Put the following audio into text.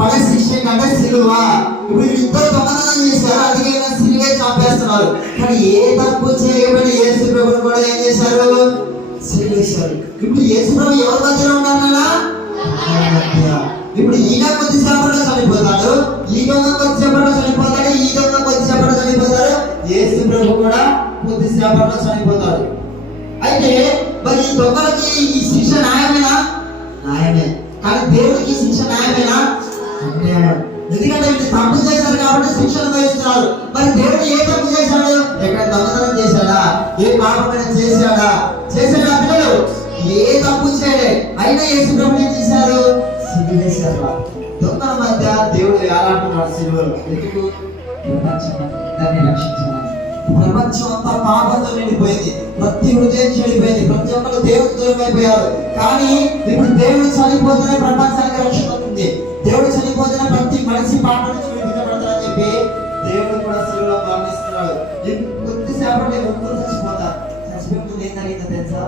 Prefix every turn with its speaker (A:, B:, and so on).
A: పడే శిక్ష ఏంటంటే సిలువ. ఇప్పుడు ఇద్దరు దొంగతనం చేశారు అందుకే సిలువే చంపేస్తున్నారు. కానీ ఏ తప్పు చేయబడి యేసు ప్రభుని కూడా ఏం చేశారు? సిలువేశారు ఇప్పుడు యేసు ప్రభు ఎవరి మధ్యలో ఉన్నారా ఇప్పుడు ఈయన కొద్దిసేపట్లో చనిపోతాడు. ఈ దొంగ కొద్దిసేపట్లో చనిపోతాడు. ఈ దొంగ కొద్దిసేపట్లో చనిపోతాడు. యేసు ప్రభు కూడా కొద్దిసేపట్లో చనిపోతాడు. అయితే మరి ఈ దొంగలకి ఈ శిక్ష న్యాయమేనా? న్యాయమే. కానీ దేవుడికి శిక్ష న్యాయమేనా? అన్యాయం ఎందుకంటే వీళ్ళు తప్పు చేశారు కాబట్టి శిక్షణ వహిస్తున్నారు మరి దేవుడు ఏ తప్పు చేశాడు? ఎక్కడ దొంగతనం చేశాడా? ఏ పాపమైన చేశాడా? చేశాడా పిల్లలు? ఏ తప్పు చేయలే. అయినా యేసు ప్రభు ఏం చేశారు? సిగ్గులేశారు దొంగల మధ్య దేవుడు వేలాడుతున్నాడు సిలువలో. ఎందుకు? ప్రపంచం దాన్ని రక్షించమని. ప్రపంచం అంతా పాపంతో నిండిపోయింది. ప్రతి హృదయం చెడిపోయింది. ప్రతి ఒక్కరు దేవుడు దూరం అయిపోయారు. కానీ ఇప్పుడు దేవుడు చనిపోతేనే ప్రపంచానికి రక్షణ మనిషి పాపం నుంచి విడిపించబడతానని చెప్పి దేవుడు కూడా శిలువలో మరణిస్తున్నాడు కొద్దిసేపటి నేను ఒక్కరు చచ్చిపోతాను చచ్చిపోయిన ముందు ఏం జరిగిందో తెలుసా?